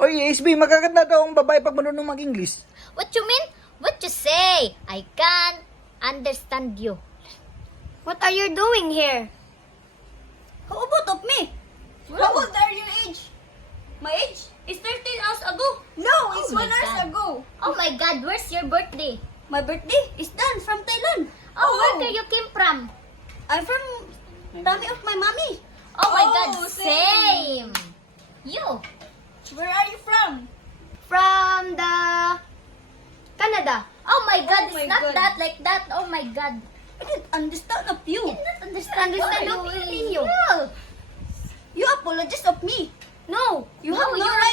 Oy, SB, magaganda daw ang babae pag marunong mag-English. What you mean? What you say? I can't understand you. What are you doing here? How about of me? How old are your age? My age is 13 hours ago. No, it's Oh my 1 hour God. ago. Oh my God, where's your birthday? My birthday is done from Thailand. Where you came from? I'm from tummy of my mommy. Oh my Oh, God, same. same. You. Where are you from? From the Canada. Oh my God, Oh my it's not God. that like that. Oh my God. I didn't understand of you. I don't understand. Understand what who you mean you. Yeah. You apologize of me. No. You No, have no you're right